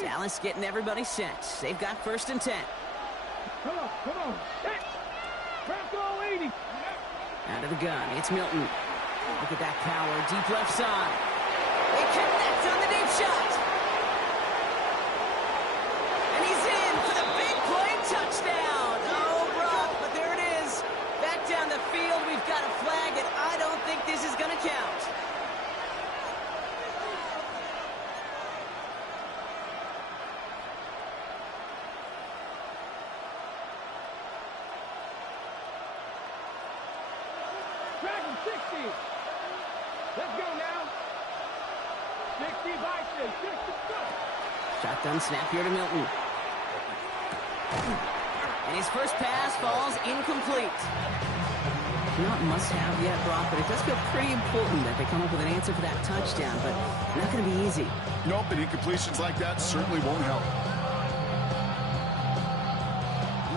Dallas getting everybody set. They've got 1st and 10. Come on. Hey, crack all 80. Out of the gun, it's Milton. Look at that power, deep left side. They connect on the deep shot. And he's in for the big play touchdown. Oh, Brock, but there it is. Back down the field, we've got a flag, and I don't think this is going to count. Dragon 60. Let's go now. 60 by 60. Shotgun snap here to Milton. And his first pass falls incomplete. Not must-have yet, Brock, but it does feel pretty important that they come up with an answer for that touchdown, but not going to be easy. Nope, and incompletions like that certainly won't help.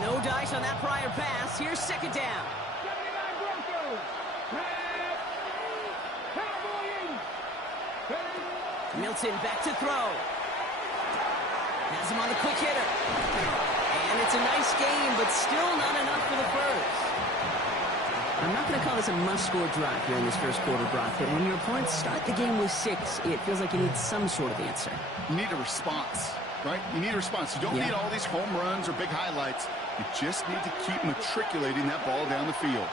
No dice on that prior pass. Here's 2nd down. 79 Broncos. Milton back to throw. Has him on the quick hitter. And it's a nice game, but still not enough for the first. I'm not going to call this a must-score drive here in this first quarter, Brock, but when your opponents start the game with 6, it feels like you need some sort of answer. You need a response, right? You need a response. You don't need all these home runs or big highlights. You just need to keep matriculating that ball down the field.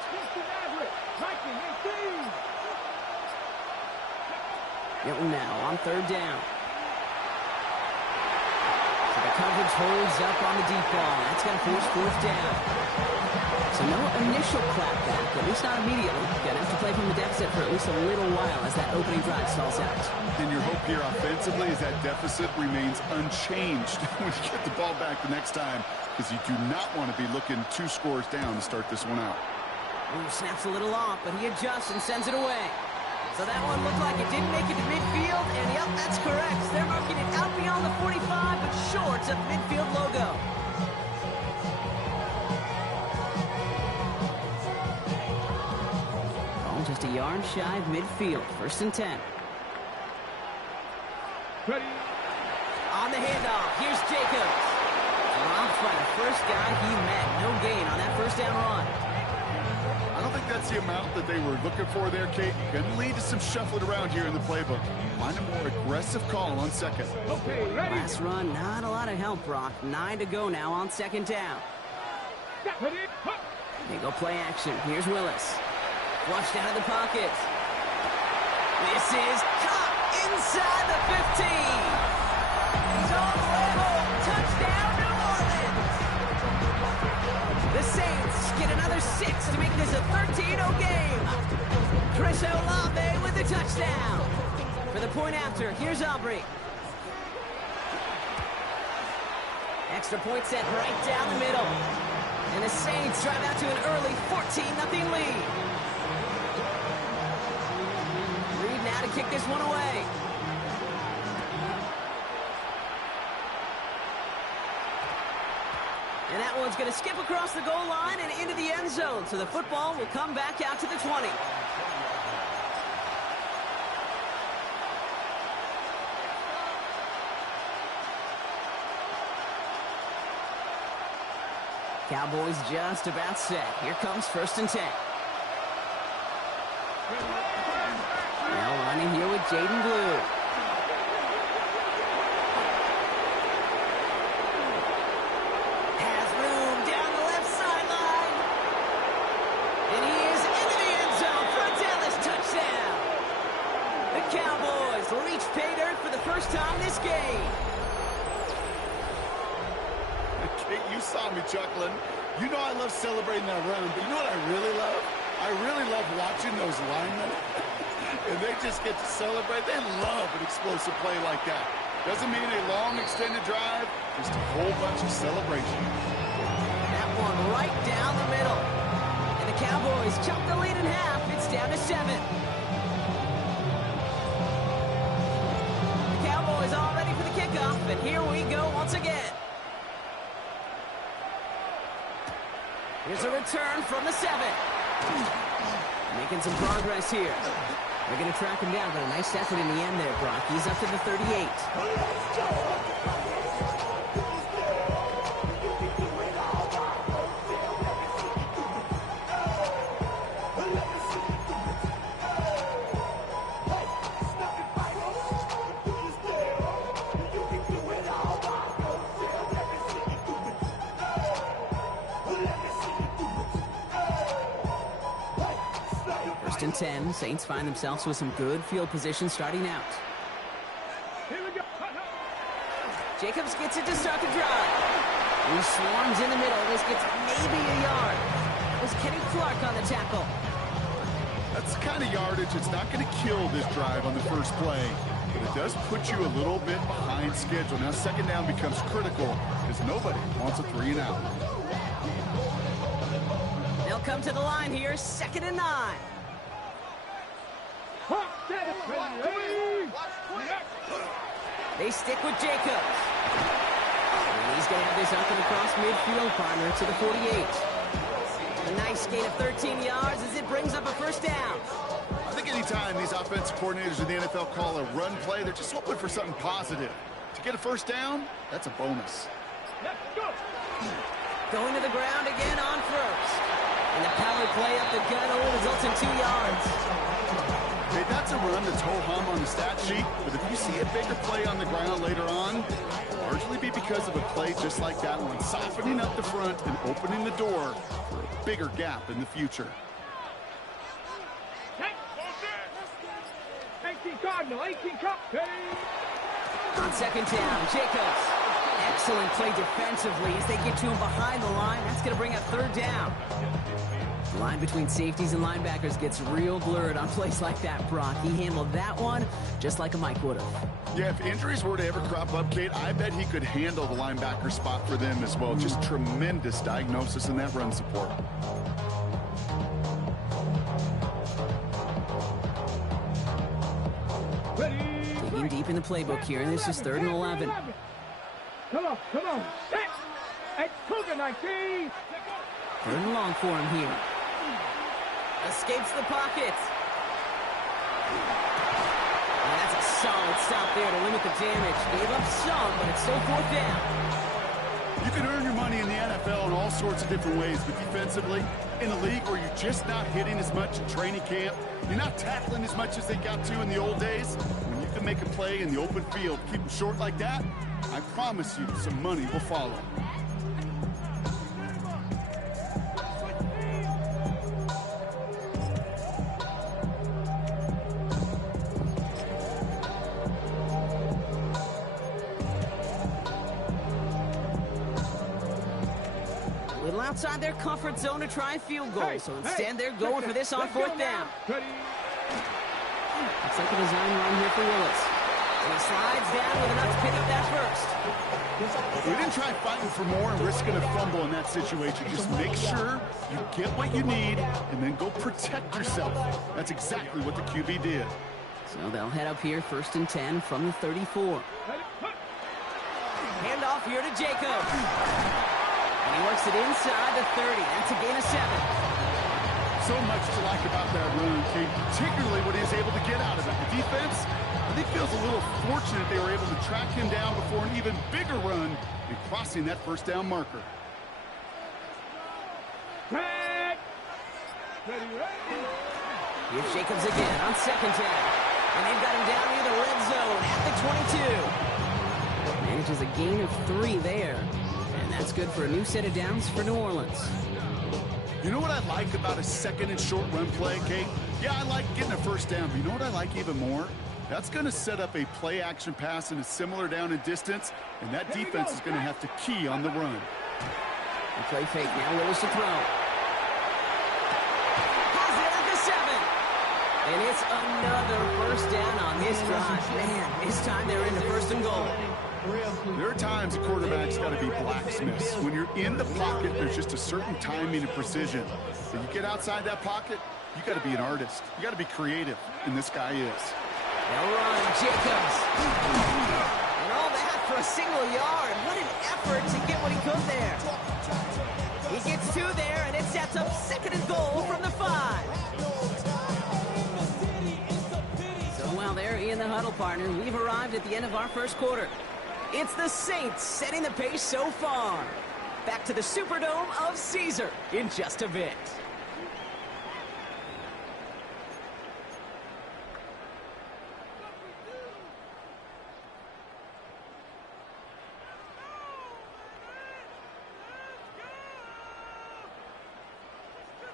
Milton now on 3rd down. So the coverage holds up on the deep ball. That's going to force 4th down. So no initial clapback, at least not immediately. Going to have to play from the deficit for at least a little while as that opening drive stalls out. And your hope here offensively is that deficit remains unchanged when you get the ball back the next time, because you do not want to be looking 2 scores down to start this one out. Ooh, snaps a little off, but he adjusts and sends it away. So that one looked like it didn't make it to midfield, and yep, that's correct. They're marking it out beyond the 45, but short of the midfield logo. Oh, just a yard shy of midfield. 1st and 10. Ready. On the handoff, here's Jacobs. Dropped by the first guy he met. No gain on that 1st down run. I don't think that's the amount that they were looking for there, Kate. Going to lead to some shuffling around here in the playbook. Find a more aggressive call on 2nd. Okay, ready. Last run, not a lot of help, Brock. 9 to go now on 2nd down. They go play action. Here's Willis. Flushed out of the pocket. This is caught inside the 15. He's on the level. Touchdown, New Orleans. The Saints get another 6 to make this a 13-0 game. Chris Olave with the touchdown. For the point after, here's Aubrey. Extra point set right down the middle. And the Saints drive out to an early 14-0 lead. Reed now to kick this one away. And that one's going to skip across the goal line and into the end zone. So the football will come back out to the 20. Cowboys just about set. Here comes 1st and 10. Now running here with Jaden Blue. Has room down the left sideline. And he is into the end zone for a Dallas touchdown. The Cowboys reach pay dirt for the first time this game. Kate, you saw me chuckling. You know I love celebrating that run, but you know what I really love? I really love watching those linemen. And they just get to celebrate. They love an explosive play like that. Doesn't mean a long extended drive, just a whole bunch of celebration. That one right down the middle. And the Cowboys chop the lead in half. It's down to 7. The Cowboys all ready for the kickoff, and here we go once again. Here's a return from the 7. Making some progress here. They're going to track him down, but a nice effort in the end there, Brock. He's up to the 38. First and 10. Saints find themselves with some good field position starting out. Here we go. Jacobs gets it to start the drive. He swarms in the middle. This gets maybe a yard. It was Kenny Clark on the tackle. That's the kind of yardage it's not going to kill this drive on the first play, but it does put you a little bit behind schedule. Now second down becomes critical because nobody wants a 3 and out. They'll come to the line here, 2nd and 9. They stick with Jacobs. And he's going to have this up and across midfield, partner, to the 48. A nice gain of 13 yards as it brings up a first down. I think anytime these offensive coordinators in the NFL call a run play, they're just hoping for something positive. To get a first down, that's a bonus. Let's go. Going to the ground again on first. And the power play up the gut only results in 2 yards. Hey, that's a run that's ho-hum on the stat sheet, but if you see a bigger play on the ground later on, it'll largely be because of a play just like that one, softening up the front and opening the door for a bigger gap in the future. 18 Cardinal, 18 Cup. On second down, Jacobs. Excellent play defensively as they get to him behind the line. That's going to bring up 3rd down. The line between safeties and linebackers gets real blurred on plays like that, Brock. He handled that one just like a Mike would have. Yeah, if injuries were to ever crop up, Kate, I bet he could handle the linebacker spot for them as well. Just tremendous diagnosis in that run support. Digging deep in the playbook here, and this is 3rd and 11. Come on, come on. It's Cougar 19. 3rd and long for him here. Escapes the pocket. And that's a solid stop there to limit the damage. Gave up some, but it's still 4th down. You can earn your money in the NFL in all sorts of different ways, but defensively, in a league where you're just not hitting as much in training camp, you're not tackling as much as they got to in the old days, when you can make a play in the open field, keep them short like that, I promise you some money will follow. Outside their comfort zone to try a field goal. So instead, they're going for this on 4th down. Looks like a design run here for Willis. And he slides down with enough to pick up that first. We didn't try fighting for more and risking a fumble in that situation. Just make sure you get what you need and then go protect yourself. That's exactly what the QB did. So they'll head up here 1st and 10 from the 34. Handoff here to Jacob. And he works it inside the 30. That's a gain of 7. So much to like about that run, Kate, particularly what he was able to get out of it. The defense, I think, feels a little fortunate they were able to track him down before an even bigger run and crossing that first down marker. Here's Jacobs again on 2nd down. And they've got him down near the red zone at the 22. Manages a gain of 3 there. And that's good for a new set of downs for New Orleans. You know what I like about a 2nd and short run play, Kate? Yeah, I like getting a first down, but you know what I like even more? That's going to set up a play-action pass in a similar down and distance, and that defense is going to have to key on the run. The play fake now, Willis to throw. Has it at the 7. And it's another first down on this drive. Man, this time they're in the 1st and goal. There are times a quarterback's got to be blacksmiths. When you're in the pocket, there's just a certain timing and precision. When you get outside that pocket, you got to be an artist. You got to be creative, and this guy is. They'll run, Jacobs. And all that for a single yard. What an effort to get what he could there. He gets 2 there, and it sets up 2nd and goal from the 5. the huddle, partner. We've arrived at the end of our first quarter. It's the Saints setting the pace so far. Back to the Superdome of Caesar in just a bit.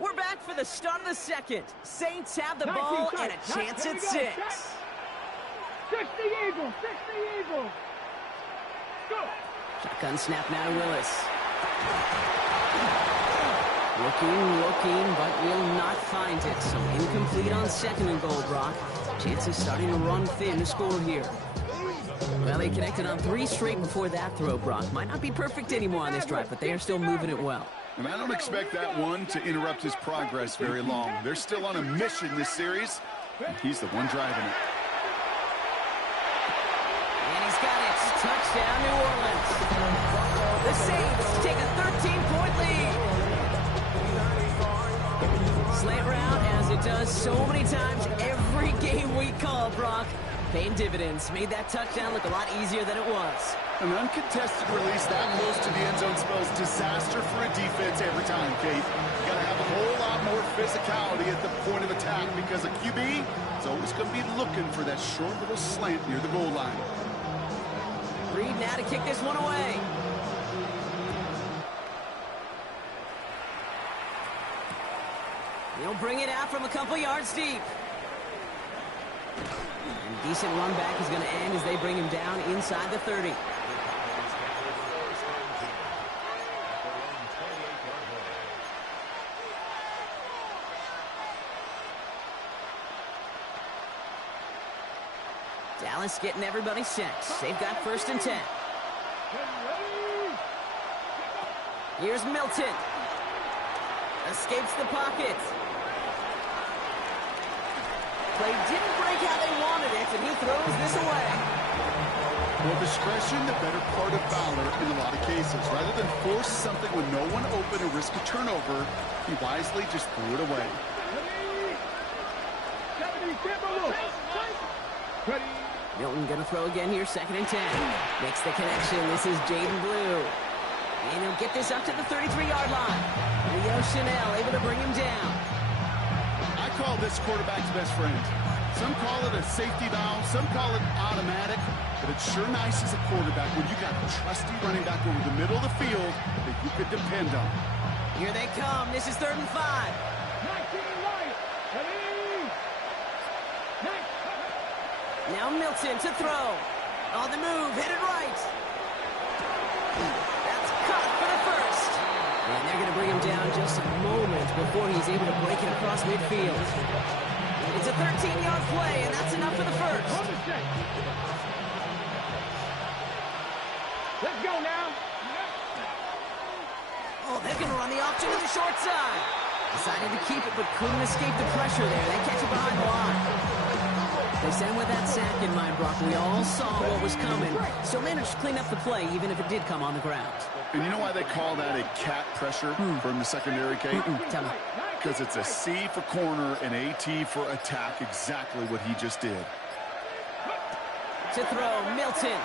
We're back for the start of the second. Saints have the ball and a chance at 6. 60 Eagles, 60 Eagles. Go. Shotgun snap now to Willis. Looking, but will not find it. So incomplete on second and goal, Brock. Chances starting to run thin to score here. Well, they connected on 3 straight before that throw, Brock. Might not be perfect anymore on this drive, but they are still moving it well. And I don't expect that one to interrupt his progress very long. They're still on a mission this series, and he's the one driving it. And he's got it. Touchdown, New Orleans. The Saints take a 13-point lead. Slant route, as it does so many times every game we call, Brock. Paying dividends. Made that touchdown look a lot easier than it was. An uncontested release that close to the end zone spells disaster for a defense every time, Kate. You got to have a whole lot more physicality at the point of attack because a QB is always going to be looking for that short little slant near the goal line. Reed now to kick this one away. He'll bring it out from a couple yards deep. And decent run back is going to end as they bring him down inside the 30. Dallas getting everybody set. They've got 1st and 10. Here's Milton. Escapes the pocket. Play didn't break how they wanted it, and he throws this away. Well, discretion, the better part of valor in a lot of cases. Rather than force something with no one open and risk a turnover, he wisely just threw it away. Milton going to throw again here, 2nd and 10. Makes the connection. This is Jaden Blue. And he'll get this up to the 33-yard line. Leo Chanel able to bring him down. I call this quarterback's best friend. Some call it a safety valve, some call it automatic, but it's sure nice as a quarterback when you got a trusty running back over the middle of the field that you could depend on. Here they come. This is 3rd and 5. Now Milton to throw. On the move, headed right. That's caught for the 1st. And they're going to bring him down just a moment before he's able to break it across midfield. It's a 13-yard play, and that's enough for the 1st. Let's go now. Oh, they're going to run the option to the short side. Decided to keep it, but couldn't escape the pressure there. They catch it behind the line. They sent him with that sack in mind, Brock. We all saw what was coming, so managed to clean up the play, even if it did come on the ground. And you know why they call that a cat pressure from the secondary, Kate? Tell me. Because it's a C for corner and a T for attack, exactly what he just did. To throw, Milton.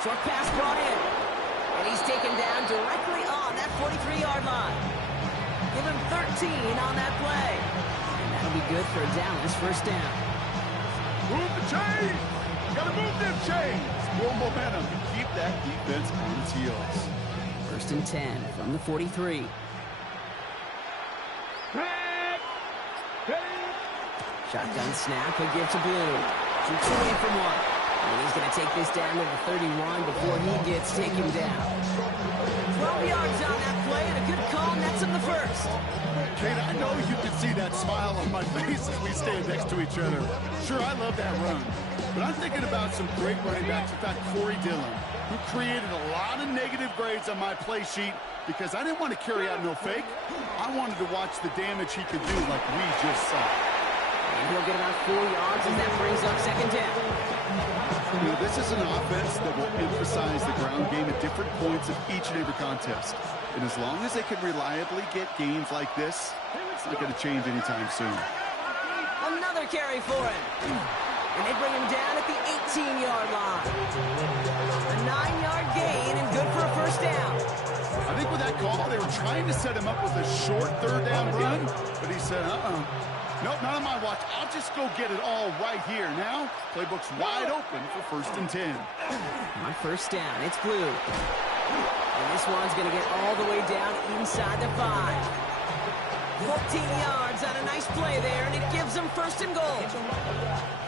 Short pass brought in. And he's taken down directly on that 43-yard line. Give him 13 on that play. And that'll be good for Dallas, 1st down. Move the chains! Gotta move them chains! More momentum to keep that defense on its heels. 1st and 10 from the 43. Shotgun snap, he'll give to Blue. Shoots away from one. And he's going to take this down to the 31 before he gets taken down. 12 yards on that play, and a good call nets him the 1st. Kate, I know you can see that smile on my face as we stand next to each other. Sure, I love that run. But I'm thinking about some great running backs. In fact, Corey Dillon, who created a lot of negative grades on my play sheet because I didn't want to carry out no fake. I wanted to watch the damage he could do like we just saw. And he'll get about 4 yards as that brings up 2nd down. You know, this is an offense that will emphasize the ground game at different points of each and every contest. And as long as they can reliably get gains like this, it's not going to change anytime soon. Another another carry for him. And they bring him down at the 18-yard line. A 9-yard gain and good for a first down. I think with that call, they were trying to set him up with a short third down run, but he said, nope, not on my watch. I'll just go get it all right here. Now, playbook's wide open for 1st and 10. On first down, it's Blue. And this one's going to get all the way down inside the 5. 14 yards on a nice play there, and it gives them 1st and goal.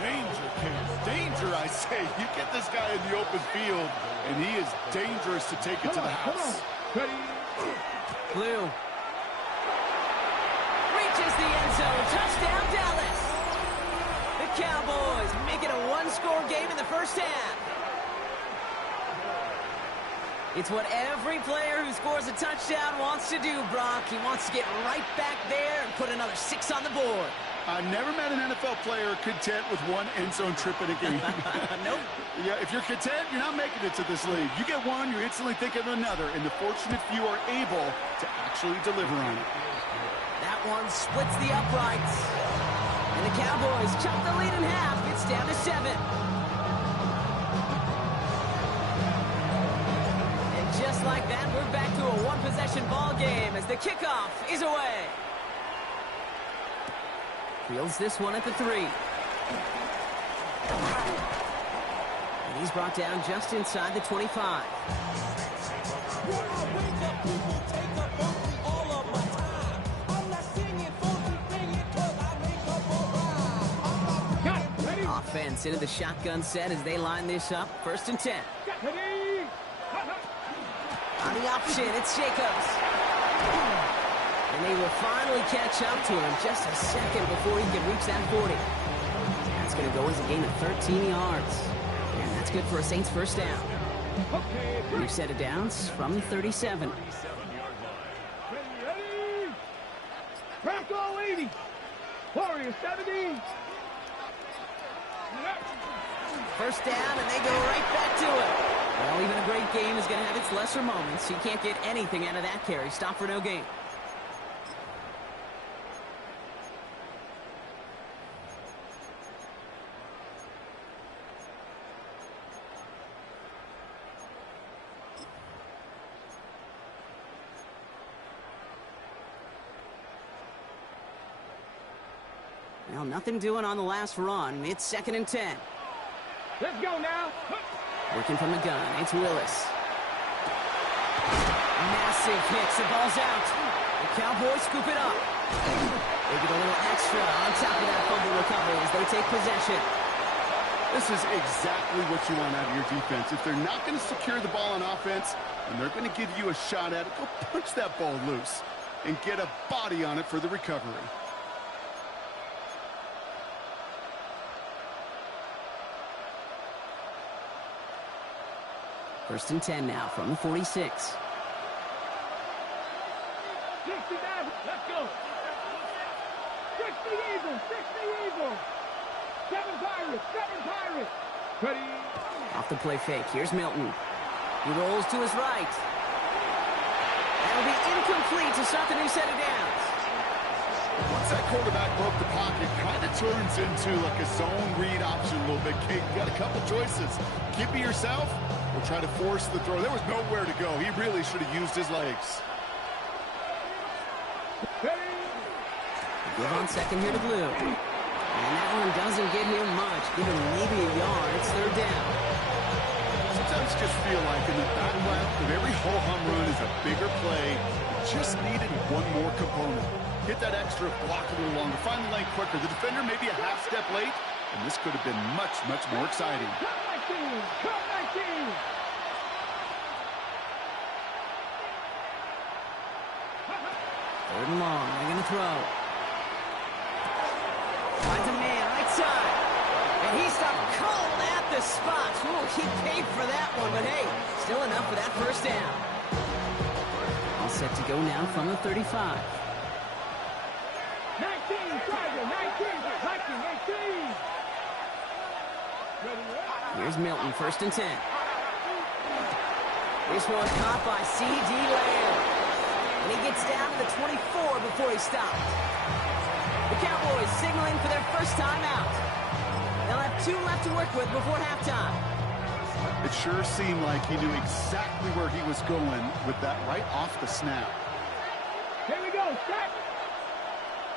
Danger, Cam. Danger, I say. You get this guy in the open field, and he is dangerous to take it to the house. Blue reaches the end zone. Touchdown, Dallas. The Cowboys make it a one-score game in the first half. It's what every player who scores a touchdown wants to do, Brock. He wants to get right back there and put another 6 on the board. I've never met an NFL player content with one end zone trip in a game. Nope. Yeah, if you're content, you're not making it to this league. You get one, you're instantly thinking of another, and the fortunate few are able to actually deliver on it. That one splits the uprights. And the Cowboys chop the lead in half. It's down to 7. Just like that, we're back to a one-possession ball game as the kickoff is away. Fields this one at the 3. And he's brought down just inside the 25. Offense into the shotgun set as they line this up. 1st and 10. On the option, it's Jacobs. And they will finally catch up to him just a second before he can reach that 40. That's going to go as a gain of 13 yards. And that's good for a Saints first down. New set of downs from the 37. Ready? Bronco 80. Warrior 70. First down, and they go right back to it. Well, even a great game is going to have its lesser moments. You can't get anything out of that carry. Stop for no gain. Well, nothing doing on the last run. It's 2nd and 10. Let's go now. Working from the gun, it's Willis. Massive hits, the ball's out. The Cowboys scoop it up. They get a little extra on top of that fumble recovery as they take possession. This is exactly what you want out of your defense. If they're not going to secure the ball on offense, and they're going to give you a shot at it, go punch that ball loose and get a body on it for the recovery. First and 10 now from the 46. 69. Let's go. 60 Eagles. 60 Eagles. 7 Pirates. 7 Pirates. Ready. Off the play fake. Here's Milton. He rolls to his right. That'll be incomplete to start the new set of downs. Once that quarterback broke the pocket, kind of turns into like a zone read option a little bit. Kate, you got a couple choices. Keep it yourself or try to force the throw. There was nowhere to go. He really should have used his legs. Give on second here to Blue. And that one doesn't get him much. Give him maybe a yard. It's 3rd down. Sometimes just feel like in the background of every ho-hum run is a bigger play. Just needed one more component. Hit that extra block a little longer. Find the lane quicker. The defender may be a half step late, and this could have been much, much more exciting. Come 19. Third and long. They're going to throw. Finds a man right side. And he stopped cold at the spot. Ooh, he paid for that one, but hey, still enough for that first down. All set to go now from the 35. 19, Tiger, 19, 18. Here's Milton, 1st and 10. This one caught by C.D. Lamb. And he gets down to the 24 before he stopped. The The Cowboys signaling for their first timeout. They'll have 2 left to work with before halftime. It sure seemed like he knew exactly where he was going with that right off the snap. Here we go, set.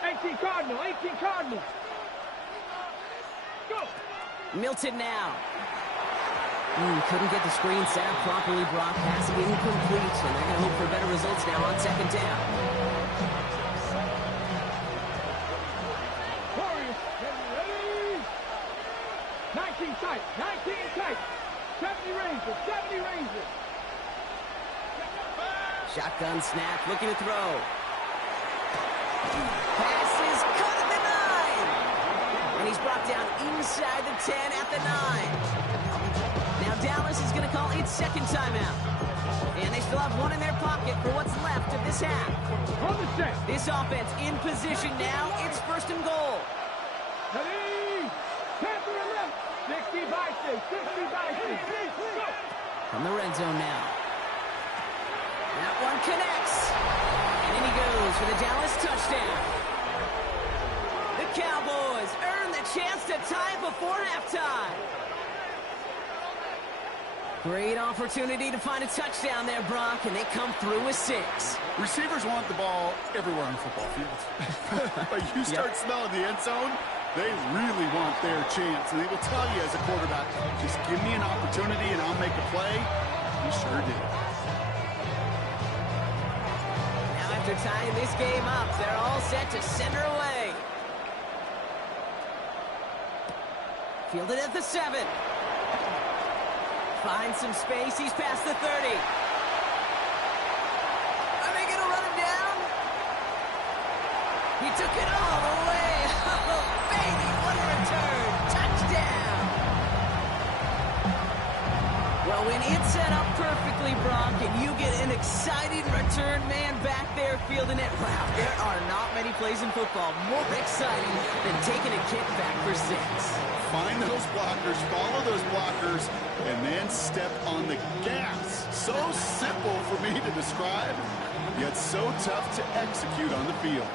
18 Cardinal, 18 Cardinal. Go. Milton now. Couldn't get the screen set up properly. Brock, pass incomplete, and they're going to hope for better results now on second down. Warriors, ready. 19 tight, 19 tight. 70 Rangers, 70 Rangers. Shotgun snap, looking to throw. Pass is cut at the 9. And he's brought down inside the 10 at the 9. Now Dallas is going to call its second timeout. And they still have 1 in their pocket for what's left of this half. On the set. This offense in position now. It's first and goal. Ready. 10 to the left. 60 by 6, 60 by 6. Go. From the red zone now. That one connects. And in he goes for the Dallas touchdown. The Cowboys earn the chance to tie before halftime. Great opportunity to find a touchdown there, Brock, and they come through with 6. Receivers want the ball everywhere on football fields. But you start smelling the end zone, they really want their chance. And they will tell you as a quarterback, just give me an opportunity and I'll make a play. He sure did. Now after tying this game up, they're all set to send her away. Fielded at the 7. Finds some space. He's past the 30. Are they going to run him down? He took it all the way. Oh, baby, what a return. Touchdown. Well, when it's set up perfectly, Brock, and you get an exciting return man back there fielding it, wow, there are not many plays in football more exciting than taking a kick back for 6. Find those blockers, follow those blockers, and then step on the gas. So simple for me to describe, yet so tough to execute on the field.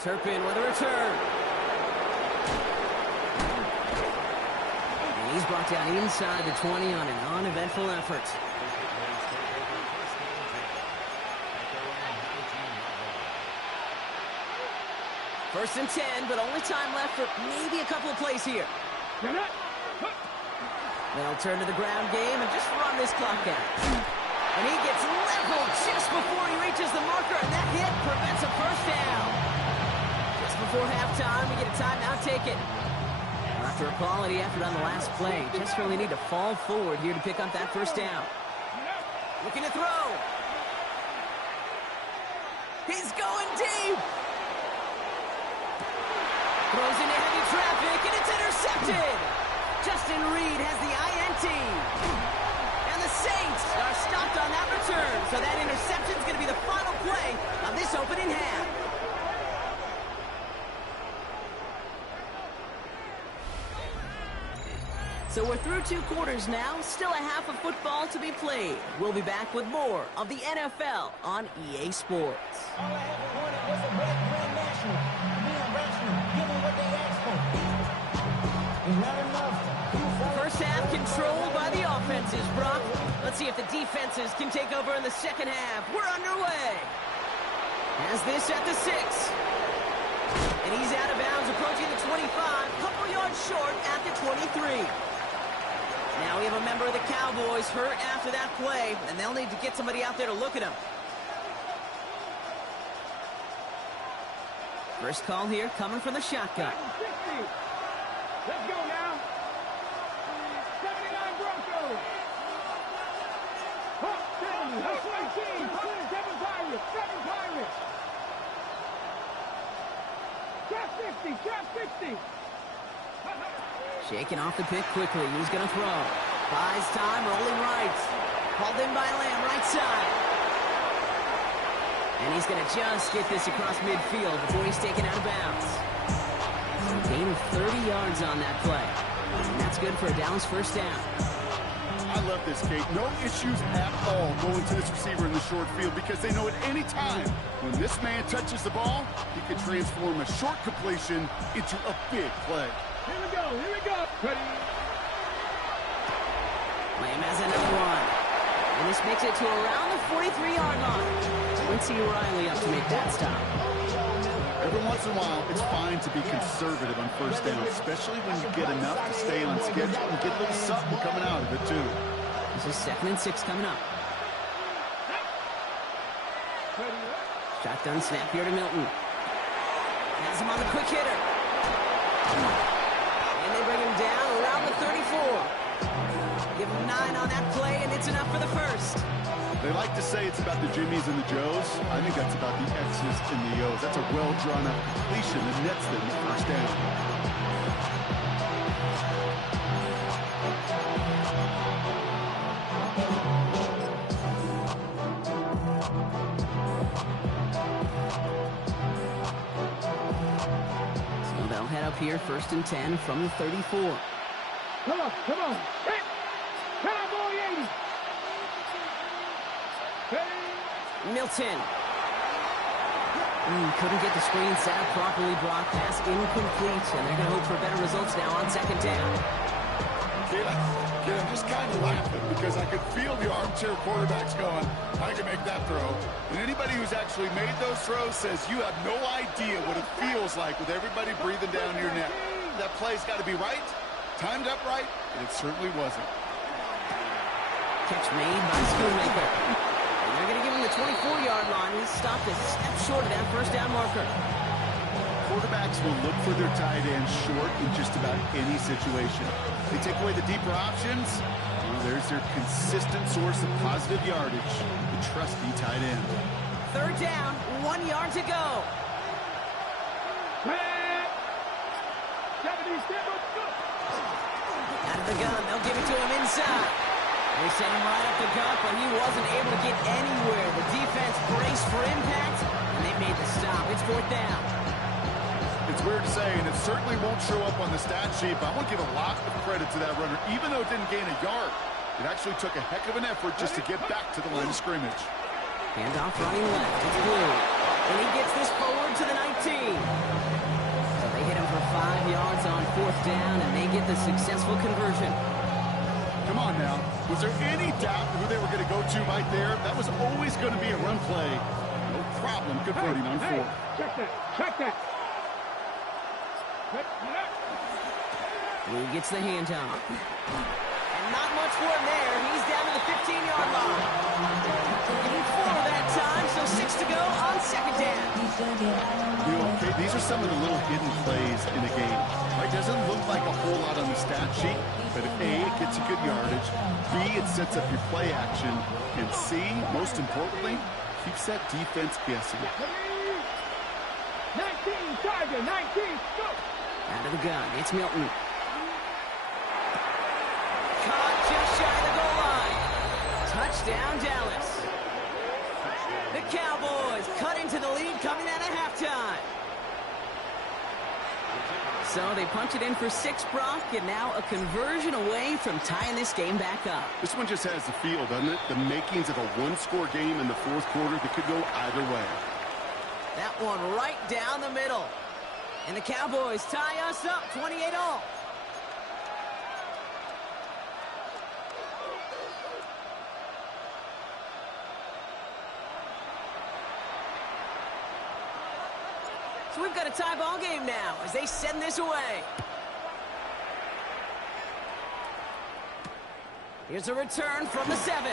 Turpin with a return. And he's brought down inside the 20 on an uneventful effort. First and 10, but only time left for maybe a couple of plays here. They'll turn to the ground game and just run this clock out. And he gets leveled just before he reaches the marker, and that hit prevents a first down. Just before halftime, we get a timeout taken. After a quality effort on the last play, just really need to fall forward here to pick up that first down. Looking to throw. He's going deep. Throws into heavy traffic, and it's intercepted. Justin Reed has the INT. And the Saints are stopped on that return, so that interception is going to be the final play of this opening half. So we're through 2 quarters now, still a half of football to be played. We'll be back with more of the NFL on EA Sports. All I ever wanted was a black grand national. Being rational, giving what they asked for. It's not enough. First half controlled by the offenses, Brock. Let's see if the defenses can take over in the second half. We're underway. Has this at the 6. And he's out of bounds, approaching the 25. Couple yards short at the 23. Now we have a member of the Cowboys hurt after that play, and they'll need to get somebody out there to look at him. First call here, coming from the shotgun. 50. Let's go now. 79 Broncos. Hawk 70. Hawk 19. 7 Pirates. 7 Pirates. Trap 50. Trap 50. Shaking off the pick quickly. He's going to throw. Buys time, rolling right. Called in by Lamb, right side. And he's going to just get this across midfield before he's taken out of bounds. So a gain of 30 yards on that play. And that's good for a Dallas first down. I love this, Kate. No issues at all going to this receiver in the short field because they know at any time when this man touches the ball, he can transform a short completion into a big play. Here we go, here we go. Ready? Lamb has another one. And this makes it to around the 43-yard line. Quincy Riley up to make that stop. Every once in a while, it's fine to be conservative on first down, especially when you get enough to stay on schedule and get a little something coming out of it, too. This is 2nd and 6 coming up. Shotgun snap here to Milton. Has him on the quick hitter. And they bring him down around the 34. Give him 9 on that play, and it's enough for the first. They like to say it's about the Jimmies and the Joes. I think that's about the X's and the O's. That's a well-drawn-up completion that nets them the first down. So they'll head up here 1st and 10 from the 34. Come on, come on. Hit! Cowboy 80! Milton. Couldn't get the screen set up properly. Brock pass incomplete, and they're going to hope for better results now on 2nd down. Kid, I'm just kind of laughing because I could feel the armchair quarterbacks going, I can make that throw. And anybody who's actually made those throws says you have no idea what it feels like with everybody breathing down your neck. That play's got to be right, timed up right, and it certainly wasn't. Catch made by Schoonmaker. They're going to give him the 24-yard line. He stopped a step short of that first down marker. Quarterbacks will look for their tight end short in just about any situation. They take away the deeper options. Well, there's their consistent source of positive yardage, the trusty tight end. 3rd down, 1 yard to go. Out of the gun, they'll give it to him inside. They sent him right up the gut, but he wasn't able to get anywhere. The defense braced for impact, and they made the stop. It's 4th down. It's weird to say, and it certainly won't show up on the stat sheet, but I want to give a lot of credit to that runner. Even though it didn't gain a yard, it actually took a heck of an effort just to get back to the line of scrimmage. Handoff running left. It's Blue. And he gets this forward to the 19. So they hit him for 5 yards on 4th down, and they get the successful conversion. Come on now. Was there any doubt who they were going to go to right there? That was always going to be a run play. No problem converting on 4th. Check that. Check that. Blue gets the handoff. And not much for him there. He's down to the 15-yard line. Getting 4 that time, so 6 to go on 2nd down. You know, okay, these are some of the little hidden plays in the game. Right? Doesn't look like a whole lot on the stat sheet, but if A, it gets you good yardage, B, it sets up your play action, and C, most importantly, keeps that defense guessing. 19, Tiger, 19, go! Out of the gun, it's Milton. Caught just shy of the goal line. Touchdown, Dallas. The Cowboys cut into the lead coming out of halftime. So they punch it in for 6, Brock, and now a conversion away from tying this game back up. This one just has the feel, doesn't it? The makings of a one-score game in the 4th quarter that could go either way. That one right down the middle. And the Cowboys tie us up 28-all. So we've got a tie ball game now as they send this away. Here's a return from the 7.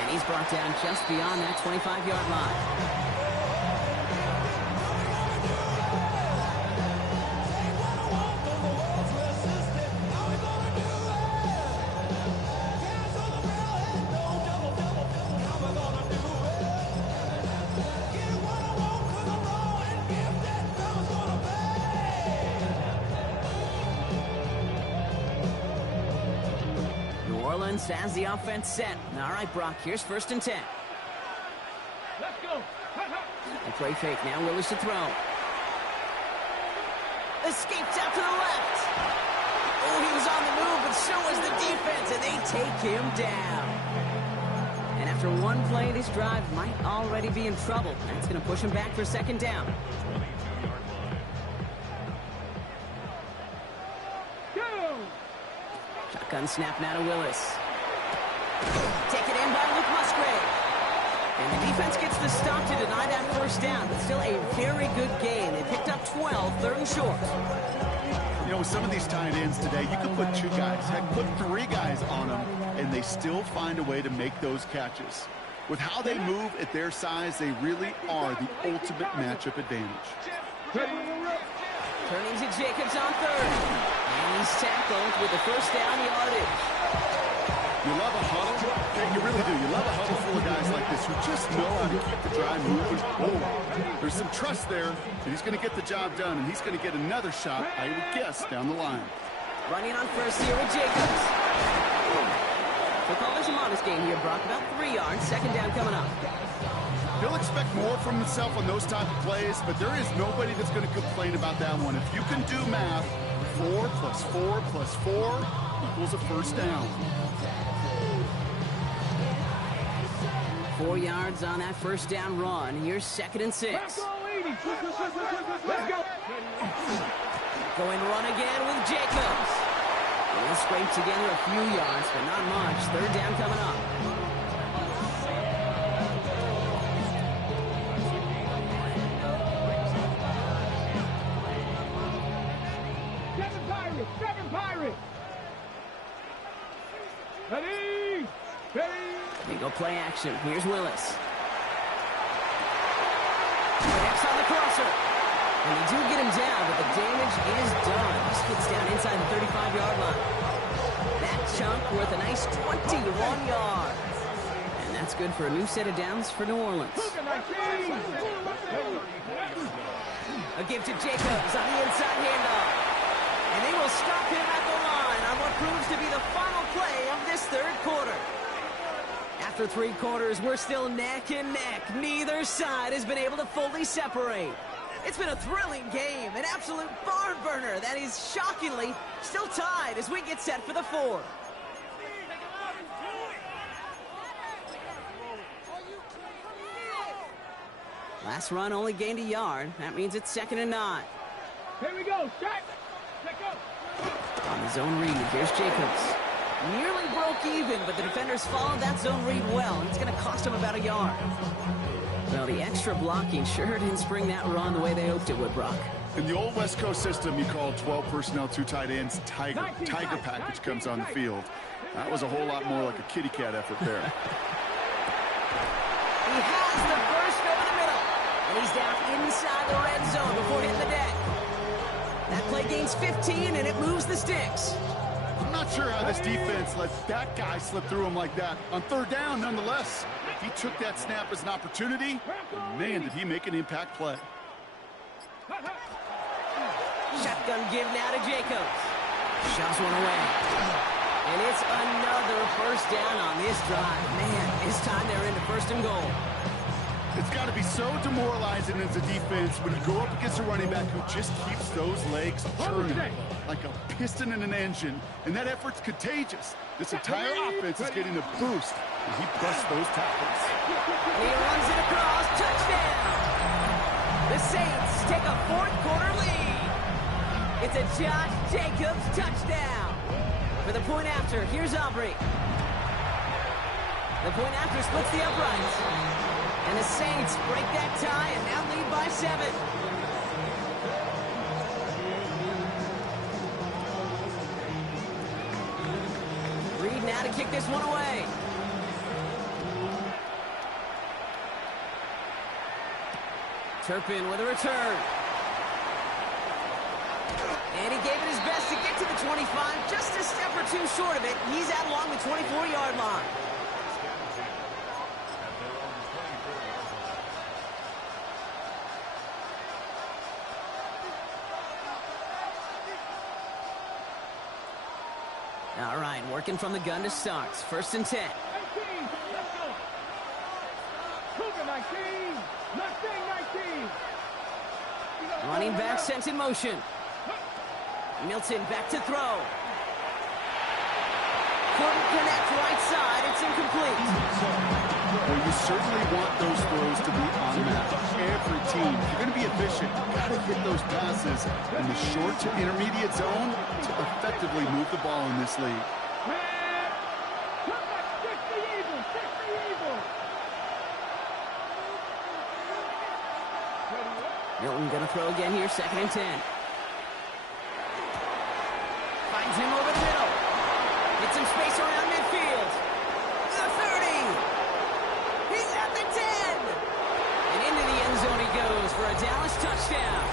And he's brought down just beyond that 25-yard line. Has the offense set. All right, Brock, here's 1st and 10. Let's go. A play fake now. Willis to throw. Escapes out to the left. Oh, he was on the move, but so was the defense, and they take him down. And after one play, this drive might already be in trouble. That's going to push him back for second down. Shotgun snap now to Willis. Taken in by Luke Musgrave. And the defense gets the stop to deny that first down, but still a very good game. They picked up 12, third and short. You know, with some of these tight ends today, you can put 2 guys, heck, put 3 guys on them, and they still find a way to make those catches. With how they move at their size, they really are the ultimate matchup advantage. Turning to Jacobs on third. And he's tackled with the first down yardage. You love a huddle. Okay, you really do. You love a huddle full of guys like this who just know how to keep the drive moving forward. There's some trust there that he's going to get the job done, and he's going to get another shot, I would guess, down the line. Running on first here with Jacobs. We'll call this a modest game here, Brock. About 3 yards. Second down coming up. He'll expect more from himself on those type of plays, but there is nobody that's going to complain about that one. If you can do math, 4 plus 4 plus 4 equals a first down. 4 yards on that first down run. Here's second and 6. Let's go. Going run again with Jacobs. He'll scrape together a few yards, but not much. Third down coming up. Second Pirate. Ready. They go play action. Here's Willis. Connects on the crosser. And they do get him down, but the damage is done. He gets down inside the 35-yard line. That chunk worth a nice 21 yards. And that's good for a new set of downs for New Orleans. A give to Jacobs on the inside handoff. And they will stop him at the line on what proves to be the final play of this third quarter. After 3 quarters, we're still neck and neck. Neither side has been able to fully separate. It's been a thrilling game, an absolute barn burner that is shockingly still tied as we get set for the 4th. Last run only gained a yard. That means it's 2nd and 9. Here we go. Check. On the zone read, here's Jacobs. Nearly broke even, but the defenders followed that zone read well. It's going to cost them about a yard. Well, the extra blocking sure didn't spring that run the way they hoped it would, Brock. In the old West Coast system, you called 12 personnel, 2 tight ends, Tiger package comes on the field. That was a whole lot more like a kitty cat effort there. He has the first over the middle, and he's down inside the red zone before hitting the deck. That play gains 15, and it moves the sticks. I'm not sure how this defense let that guy slip through him like that. On third down, nonetheless, he took that snap as an opportunity, and man, did he make an impact play. Shotgun give now to Jacobs. Shoves one away. And it's another first down on this drive. Man, this time they're into 1st and goal. It's got to be so demoralizing as a defense when you go up against a running back who just keeps those legs churning like a piston in an engine, and that effort's contagious. This entire offense is getting a boost, and he busts those tackles. He runs it across, touchdown! The Saints take a 4th quarter lead. It's a Josh Jacobs touchdown. For the point after, here's Aubrey. The point after splits the uprights. And the Saints break that tie and now lead by 7. Reed now to kick this one away. Turpin with a return. And he gave it his best to get to the 25, just a step or 2 short of it. He's out along the 24-yard line. All right, working from the gun to start. 1st and 10. 18. Let's go. Cougar 19. Mustang 19. Running back sent in motion. Milton back to throw. couldn't connect right side. It's incomplete. Well, you certainly want those throws to be automatic. Every team, if you're going to be efficient, you've got to hit those passes in the short to intermediate zone to effectively move the ball in this league. Man, come back, fix the evil, fix the evil. Milton going to throw again here, 2nd and 10. Finds him over the middle. Gets some space around midfield. The 30. He's at the 10. And into the end zone he goes for a Dallas touchdown.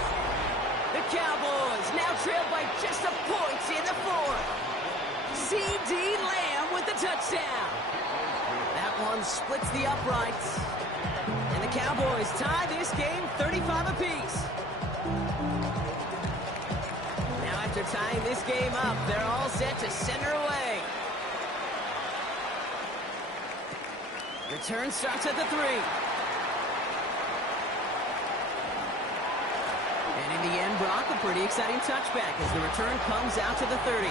The Cowboys now trail by just a point in the 4th. C.D. Lamb with the touchdown. That one splits the uprights. And the Cowboys tie this game 35 apiece. Now after tying this game up, they're all set to send her away. Return starts at the 3. And in the end, Brock, a pretty exciting touchback as the return comes out to the 30.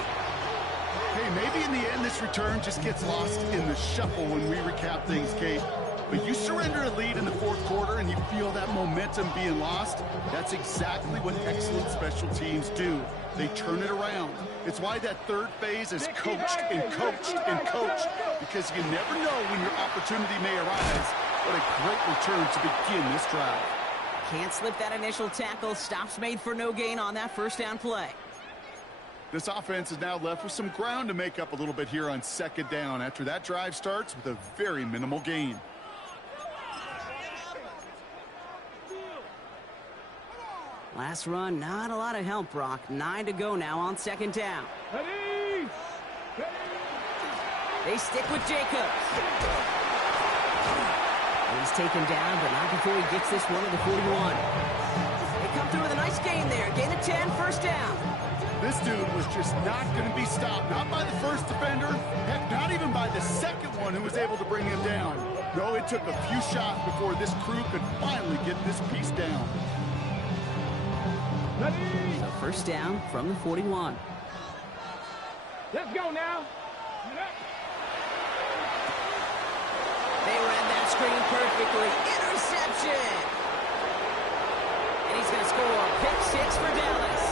Hey, maybe in the end this return just gets lost in the shuffle when we recap things, Kate. But you surrender a lead in the 4th quarter and you feel that momentum being lost. That's exactly what excellent special teams do. They turn it around. It's why that 3rd phase is coached and coached and coached, because you never know when your opportunity may arise. What a great return to begin this drive. Can't slip that initial tackle. Stops made for no gain on that 1st down play. This offense is now left with some ground to make up a little bit here on 2nd down after that drive starts with a very minimal gain. Last run, not a lot of help, Brock. 9 to go now on 2nd down. Ready? They stick with Jacobs. He's taken down, but not before he gets this one to the 41. They come through with a nice gain there. Gain of 10, 1st down. This dude was just not going to be stopped. Not by the 1st defender. Heck, not even by the 2nd one who was able to bring him down. No, it took a few shots before this crew could finally get this piece down. Ready? So 1st down from the 41. Let's go now. They read that screen perfectly. Interception! And he's going to score pick 6 for Dallas.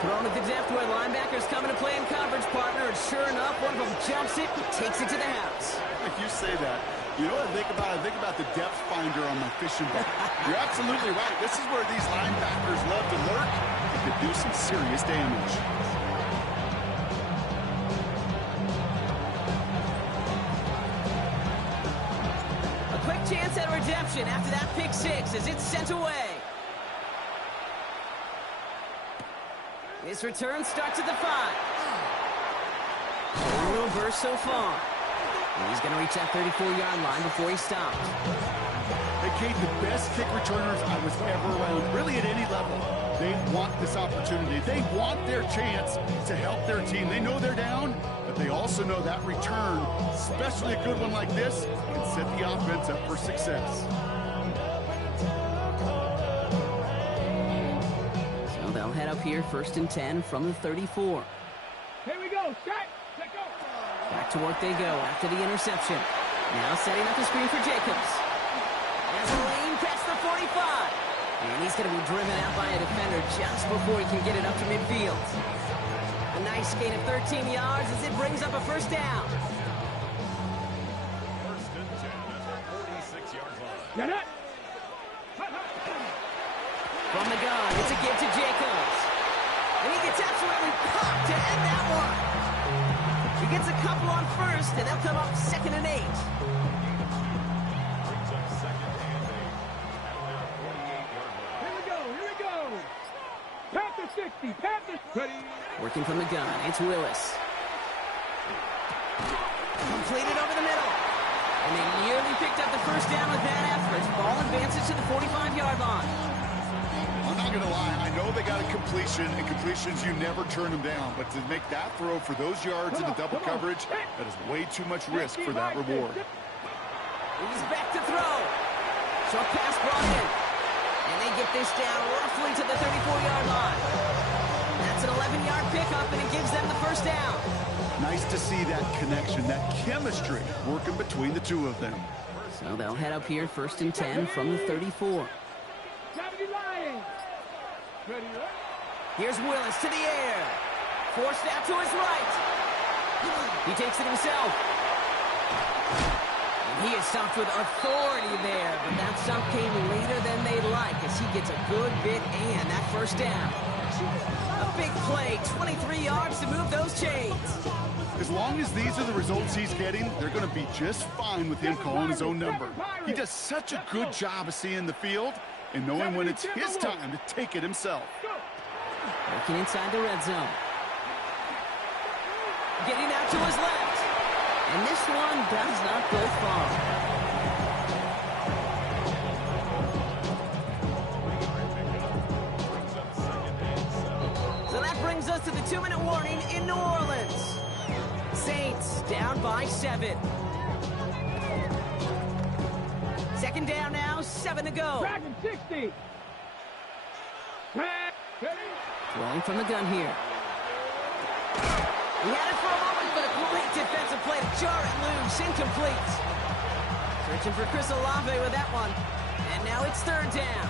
Thrown at the depth where linebackers coming to play in coverage, partner. And sure enough, one of them jumps it and takes it to the house. If you say that, you know what I think about? I think about the depth finder on my fishing boat. You're absolutely right. This is where these linebackers love to lurk. It could do some serious damage. A quick chance at redemption after that pick 6 as it's sent away. His return starts at the 5. A little burst so far. And he's going to reach that 34-yard line before he stops. Hey, Kate, the best kick returners I was ever around, really at any level, they want this opportunity. They want their chance to help their team. They know they're down, but they also know that return, especially a good one like this, can set the offense up for success. So they'll head up here 1st and 10 from the 34. Here we go. Set. Let go. Back to work they go after the interception. Now setting up the screen for Jacobs. Has a lane past the 45. And he's going to be driven out by a defender just before he can get it up to midfield. A nice gain of 13 yards as it brings up a 1st down. 1st and 10 at the 46-yard line. Get it. From the gun, it's a give to Jacobs. And he gets absolutely popped to end that one. He gets a couple on 1st, and they'll come up 2nd and 8. Brings up 2nd and 8 at their 48-yard line. Here we go. Here we go. Panther 60. Panther. Ready. Working from the gun, it's Willis. Completed over the middle. And they nearly picked up the 1st down with that effort. Ball advances to the 45-yard line. I'm not going to lie. I know they got a completion, and completions, you never turn them down. But to make that throw for those yards into double coverage, that is way too much risk for that reward. He's back to throw. Short pass brought in. And they get this down roughly to the 34-yard line. That's It's an 11-yard pickup, and it gives them the first down. Nice to see that connection, that chemistry working between the two of them. So they'll head up here, 1st and 10 from the 34. Here's Willis to the air. Forced out to his right. He takes it himself. And he is stopped with authority there, but that stop came later than they'd like as he gets a good bit and that first down. A big play, 23 yards to move those chains. As long as these are the results he's getting, they're going to be just fine with him calling his own number. He does such a good job of seeing the field and knowing when it's his time to take it himself. Working inside the red zone. Getting out to his left. And this one does not go far. So that brings us to the 2-minute warning in New Orleans. Saints down by 7. Second down now, 7 to go. Dragon 60. Throwing from the gun here. He had it for a moment, but a great defensive play to jar it loose. Incomplete. Searching for Chris Olave with that one. And now it's 3rd down.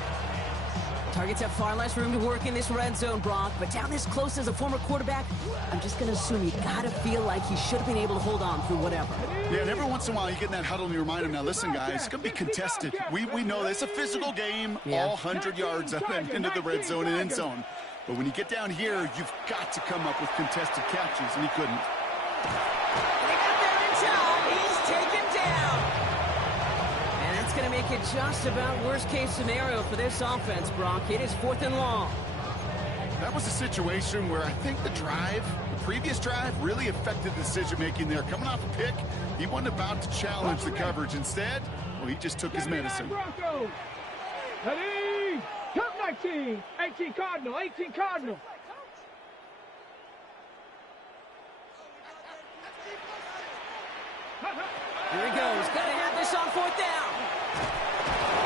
Targets have far less room to work in this red zone, Brock. But down this close as a former quarterback, I'm just going to assume you got to feel like he should have been able to hold on through whatever. Yeah, and every once in a while you get in that huddle and you remind him, now listen, guys, it's going to be contested. We know this. It's a physical game, all 100 yards up and into the red zone and end zone. But when you get down here, you've got to come up with contested catches, and he couldn't. They got there in time. He's taken down. And that's going to make it just about worst-case scenario for this offense, Brock. It is 4th and long. That was a situation where I think the previous drive, really affected the decision-making there. Coming off a pick, he wasn't about to challenge the coverage. Instead, well, he just took his medicine. Ready? Count 19. 18 Cardinal. 18 Cardinal. Here he goes. Got to have this on 4th down.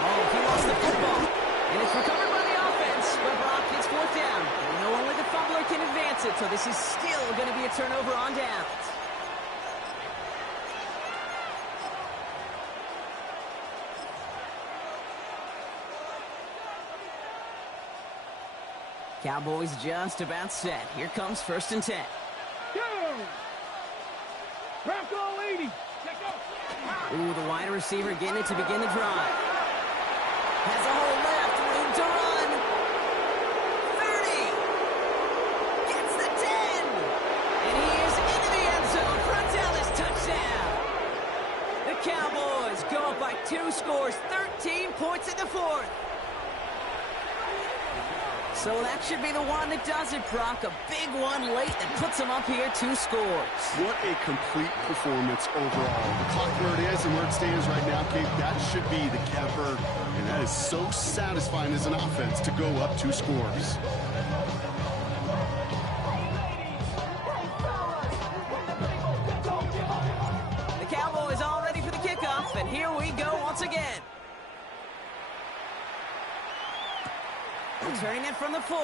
Oh, he lost the football. And it's recovered by the offense. But Brock, it's 4th down. And we know only the fumbler can advance it, so this is still going to be a turnover on downs. Cowboys just about set. Here comes 1st and 10. Go! Bronco 80. Ooh, the wide receiver getting it to begin the drive. Has a hole left, room to run. 30. Gets the 10. And he is into the end zone for a Dallas touchdown. The Cowboys go up by 2 scores, 13 points in the 4th. So that should be the one that does it, Brock. A big one late that puts them up here 2 scores. What a complete performance overall. The clock where it is and where it stands right now, Kate, that should be the capper. And that is so satisfying as an offense to go up 2 scores. The Cowboys all ready for the kickoff, and here we go once again. Returning it from the 4.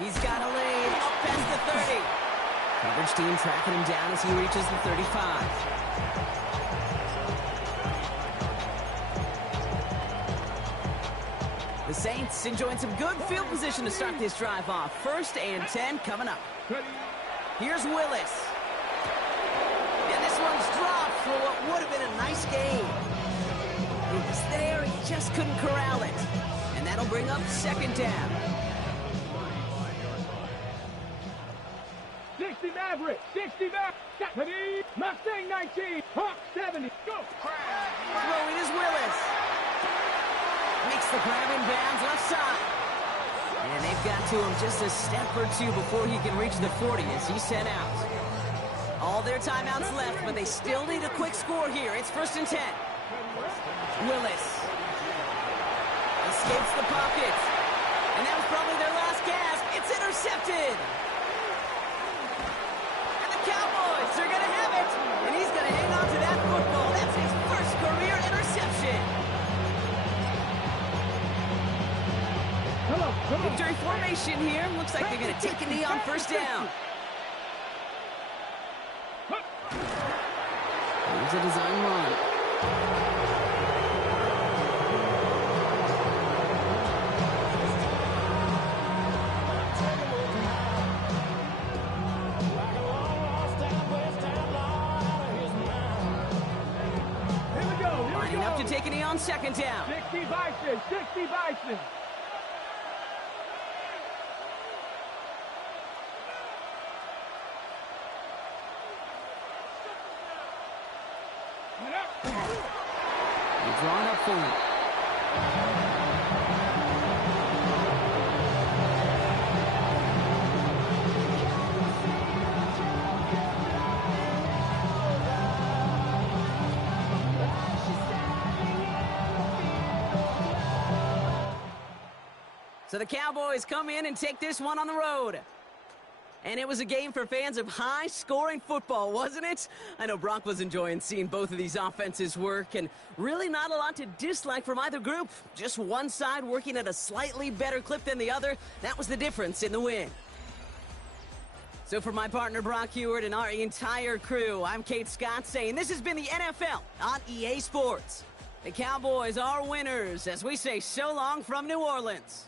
He's got a lane up past the 30. Coverage team tracking him down as he reaches the 35. The Saints enjoying some good field position to start this drive off. 1st and 10 coming up. Here's Willis. And this one's dropped for what would have been a nice game. He was there, he just couldn't corral it. And that'll bring up 2nd down. 60 Maverick. 60 Maverick. Mustang 19. Hawk 70. Go. Throwing is Willis. Makes the grab in bounds left side. And they've got to him just a step or 2 before he can reach the 40 as he's sent out. All their timeouts left, but they still need a quick score here. It's 1st and 10. Willis escapes the pocket. And that was probably their last gasp. It's intercepted. And the Cowboys are going to have it. And he's going to hang on to that football. That's his first career interception. Hello. Victory formation here. Looks like they're going to take a knee on first down. Here's a design run. Lining up to take a knee on second down. 60 Bison, 60 Bison. They're drawn up for it. So the Cowboys come in and take this one on the road. And it was a game for fans of high-scoring football, wasn't it? I know Brock was enjoying seeing both of these offenses work, and really not a lot to dislike from either group. Just one side working at a slightly better clip than the other. That was the difference in the win. So for my partner Brock Heward and our entire crew, I'm Kate Scott saying this has been the NFL on EA Sports. The Cowboys are winners as we say so long from New Orleans.